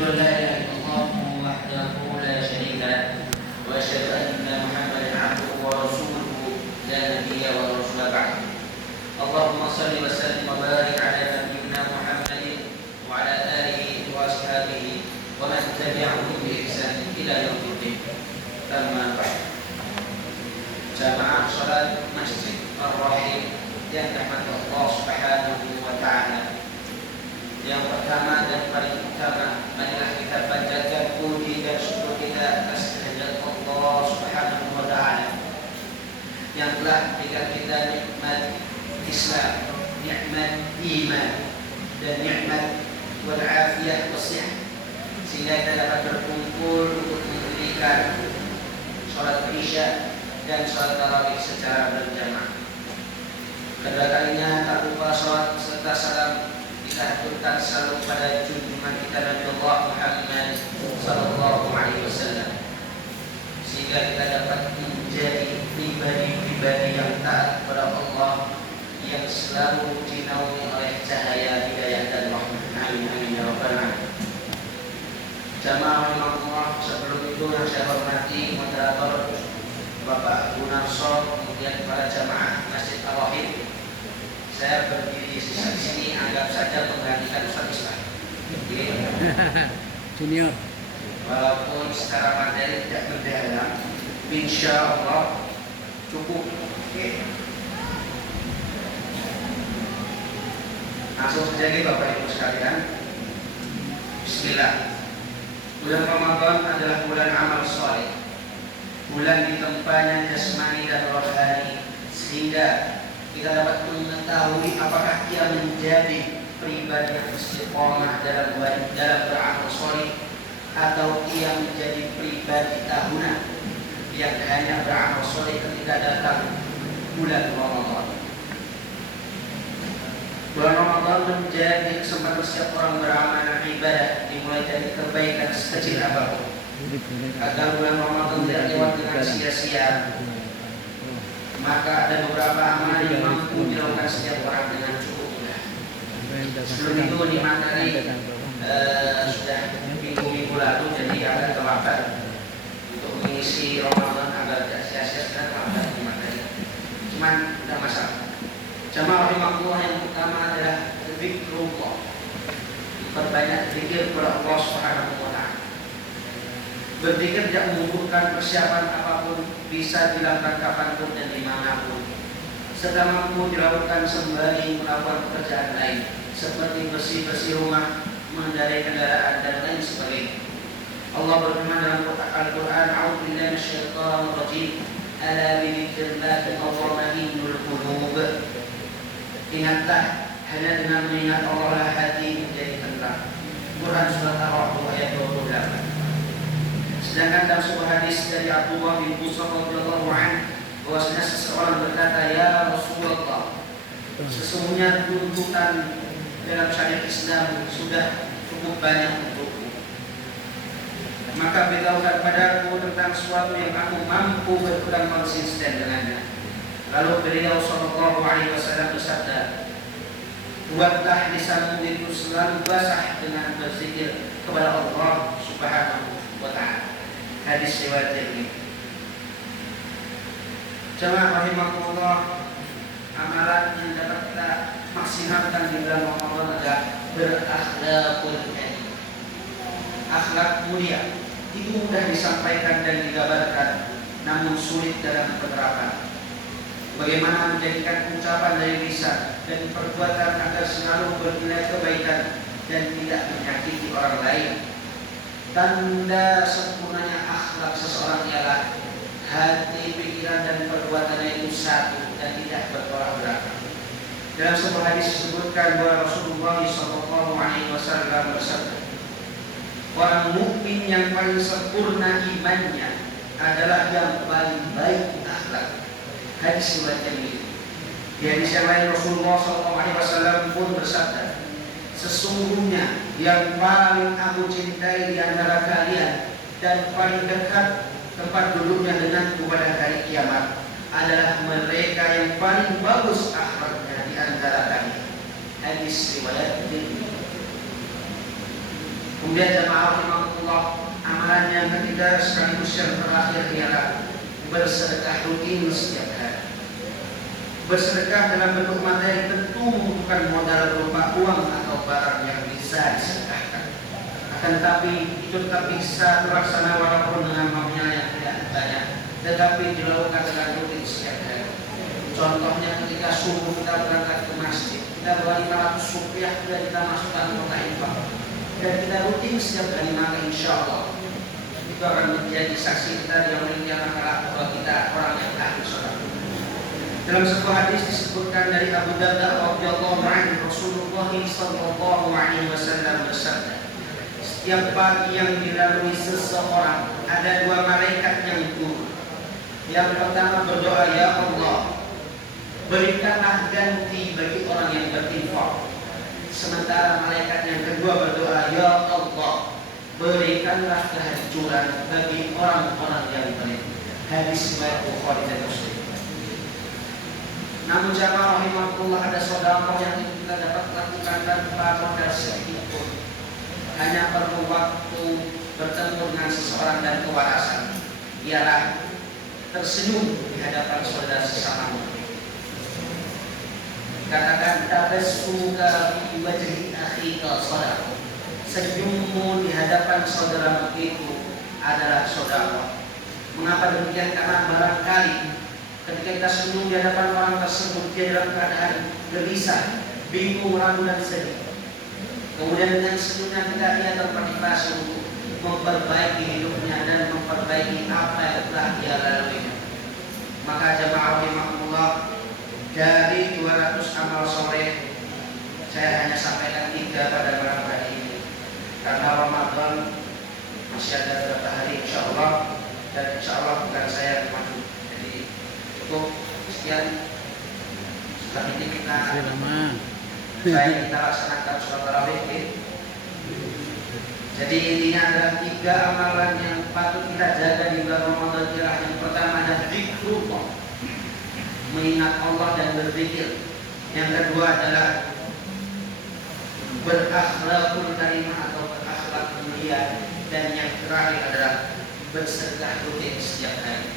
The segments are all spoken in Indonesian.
أن لا إله إلا الله وحده لا شريك له وأشهد أن محمدا عبده ورسوله لا نبي ولا رسول بعد. اللهم صل وسلم وبارك على نبينا محمد وعلى آله وأصحابه ومن تبعهم بإحسان إلى يوم الدين. أما بعد. Jamaah salat Masjid Ar-Rahim yang dirahmati Allah Subhanahu wa taala. Yang pertama dan paling utama, marilah kita panjatkan puji dan syukur kita atas kehadirat Allah Subhanahu wa taala yang telah memberikan kita nikmat Islam, nikmat iman dan nikmat wal afiyah wasihah, sehingga kita dapat berkumpul untuk mendirikan salat Isya dan salat tarawih secara berjamaah. Kedua kalinya tak lupa salat serta salam kita haturkan selalu pada junjungan kita Nabi Allah Muhammad sallallahu alaihi wasallam, sehingga kita dapat menjadi pribadi-pribadi yang taat kepada Allah, yang selalu dinaungi oleh cahaya hidayah dan rahmat. Amin amin ya rabbal alamin. Jamaah Allah, sebelum itu yang saya hormati moderator Bapak Gunarso, kemudian para jamaah Masjid Ar-Rahim. Saya berdiri di sini anggap saja menggantikan Ustaz Islam. Junior. Walaupun secara materi tidak mendalam, insya Allah cukup. Langsung saja Bapak Ibu sekalian. Bismillah. Bulan Ramadan adalah bulan amal soleh, bulan ditempanya jasmani dan rohani, sehingga kita dapat mengetahui apakah dia menjadi pribadi yang istiqomah dalam beramal soleh, atau ia menjadi pribadi tahunan yang hanya beramal soleh ketika datang bulan Ramadan. Bulan Ramadan menjadi kesempatan setiap orang beramal ibadah, dimulai dari kebaikan sekecil apapun, agar bulan Ramadan tidak lewat dengan sia-sia. Maka ada beberapa amalan yang mampu dilakukan setiap orang dengan cukup mudah. Sebelum itu di materi sudah minggu-minggu lalu, jadi agak terlambat untuk mengisi Ramadan agar tidak sia-sia, sudah terlambat di materi. Cuman tidak masalah. Jamaah rahimahullah, yang pertama adalah zikrullah, perbanyak zikir kepada Allah Subhanahu wa taala. Berzikir tidak membutuhkan persiapan apapun, bisa dilakukan kapanpun dan dimanapun, serta mampu dilakukan sembari melakukan pekerjaan lain seperti bersih-bersih rumah, mengendarai kendaraan dan lain sebagainya. Allah berfirman dalam Al-Quran, "A'udzu billahi minasyaitonir rajim, ala bi dzikrillahi tatma'innul qulub." Ingatlah, hanya dengan mengingat Allah lah hati menjadi tenang. Quran surat Ar-Rahman ayat 28. Sedangkan dalam sebuah hadis dari Abdullah bin Busr radhiyallahu anhu, bahwasanya seseorang berkata, "Ya Rasulullah, sesungguhnya tuntutan dalam syariat Islam sudah cukup banyak untukku. Maka beritahukan padaku tentang sesuatu yang aku mampu berpegang konsisten dengannya." Lalu beliau sallallahu alaihi wasallam bersabda, "Buatlah lisanmu itu selalu basah dengan berzikir kepada Allah Subhanahu wa taala." Hadis riwayat Tirmidzi. Jamaah rahimahullah, amalan yang dapat kita maksimalkan di bulan Ramadan adalah berakhlakul karim. Akhlak mulia itu mudah disampaikan dan digambarkan, namun sulit dalam penerapan. Bagaimana menjadikan ucapan dari lisan dan perbuatan agar selalu bernilai kebaikan dan tidak menyakiti orang lain. Tanda sempurnanya akhlak seseorang ialah hati, pikiran dan perbuatannya itu satu dan tidak bertolak belakang. Dalam sebuah hadis disebutkan bahwa Rasulullah SAW bersabda, "Orang mukmin yang paling sempurna imannya adalah yang paling baik akhlak." Hadis riwayat ini. Di hadis yang lain Rasulullah SAW pun bersabda, "Sesungguhnya yang paling aku cintai di antara kalian dan paling dekat tempat duduknya denganku pada hari kiamat adalah mereka yang paling bagus akhlaknya di antara kalian." Hadis riwayat Tirmidzi. Kemudian jamaah rahimahullah, amalan yang ketiga sekaligus yang terakhir ialah bersedekah rutin setiap hari. Bersedekah dalam bentuk materi tentu membutuhkan modal berupa uang atau barang yang bisa disedekahkan. Akan tetapi itu tetap bisa terlaksana walaupun dengan nominal yang tidak banyak, tetapi dilakukan dengan rutin setiap hari. Contohnya ketika subuh kita berangkat ke masjid, kita bawa 500 rupiah sudah kita masukkan kota infak, dan kita rutin setiap hari, maka insya Allah itu akan menjadi saksi kita yang meninggalkan kalau kita orang yang ahli sholat. Dalam sebuah hadis disebutkan dari Abu Darda radhiyallahu anhu, Rasulullah sallallahu alaihi wasallam bersabda, setiap pagi yang dilalui seseorang ada dua malaikat yang turun. Yang pertama berdoa, ya Allah, berikanlah ganti bagi orang yang berinfak. Sementara malaikat yang kedua berdoa, ya Allah, berikanlah kehancuran bagi orang-orang yang berinfak. Hadis riwayat Bukhari dan Muslim. Namun jamaah rahimahullah, ada sedekah yang kita dapat lakukan tanpa modal sedikit pun. Hanya perlu waktu bertemu dengan seseorang dan kewarasan, ialah tersenyum di hadapan saudara sesama mukmin. Katakan tabassuka fi wajhi akhika sadaqah. Senyummu di hadapan saudara itu adalah sedekah. Mengapa demikian? Karena barangkali ketika kita senyum di hadapan orang tersebut, dia dalam keadaan gelisah, bingung, ragu dan sedih. Kemudian dengan senyumnya kita, dia termotivasi untuk memperbaiki hidupnya dan memperbaiki apa yang telah dia lalui. Maka jamaah rahimahullah, dari 200 amal soleh, saya hanya sampaikan 3 pada malam hari ini, karena Ramadan masih ada beberapa hari insya Allah, dan insya Allah bukan saya yang maju. Jadi cukup sekian. Setelah ini kita laksanakan sholat tarawih. Jadi intinya adalah 3 amalan yang patut kita jaga di bulan Ramadan. Yang pertama adalah zikrullah, mengingat Allah dan berzikir. Yang kedua adalah berakhlakul karimah atau berakhlak mulia. Dan yang terakhir adalah bersedekah rutin setiap hari.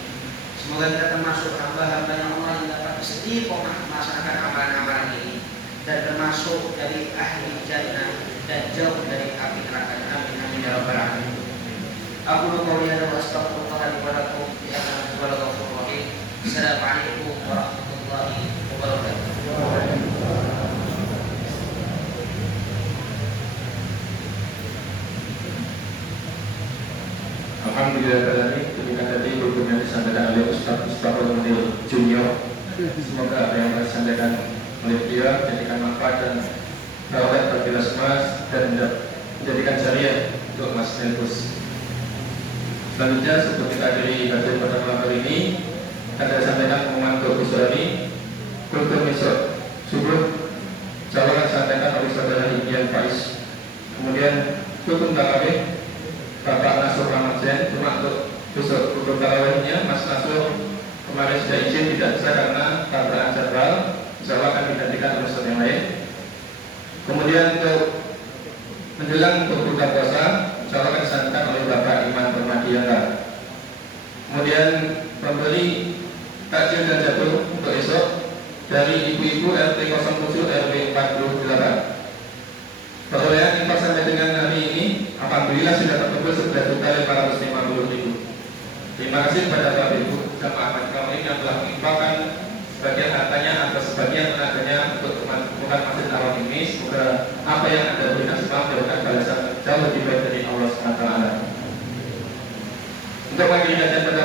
Semoga kita termasuk hamba-hamba yang Allah yang dapat istiqomah melaksanakan amalan-amalan ini, dan termasuk dari ahli jannah dan jauh dari api neraka. Amin amin ya rabbal alamin. Aku qouli hadza wa astaghfirullah li wa lakum innahu huwal ghafurur rahim. Assalamualaikum warahmatullahi wabarakatuh. Alhamdulillah, demikian tadi hukum yang disampaikan oleh Ustaz Mustafa Munir Junior. Semoga apa yang disampaikan oleh dia menjadikan manfaat dan beroleh bagi kita semua dan menjadikan jariah untuk Mas Nelbus. Selanjutnya sebelum kita akhiri kajian pada malam hari ini, akan saya sampaikan pengumuman untuk Kusrani kultur misal subuh jawab sampaikan oleh saudara Indian Faiz. Kemudian hukum tarawih Bapak Nasur Ramadhan, cuma untuk besok hukum tarawihnya Mas Nasur kemarin sudah izin tidak bisa karena tabrakan jadwal, insya Allah akan digantikan oleh saudara yang lain. Kemudian untuk menjelang berbuka puasa, insya Allah akan disampaikan oleh Bapak Iman Permadiana. Kemudian pembeli takjil dan jatuh untuk esok dari ibu-ibu RT 07 RW 48. Perolehan infak sampai dengan hari ini alhamdulillah sudah terkumpul 11.550.000. Terima kasih kepada Bapak Ibu jamaah majelis yang telah menginfakkan sebagian hartanya atau sebagian tenaganya untuk kemakmuran Masjid Al ini. Semoga apa yang Anda berikan semua mendapatkan balasan jauh lebih baik dari Allah SWT. Untuk mengakhiri kajian pada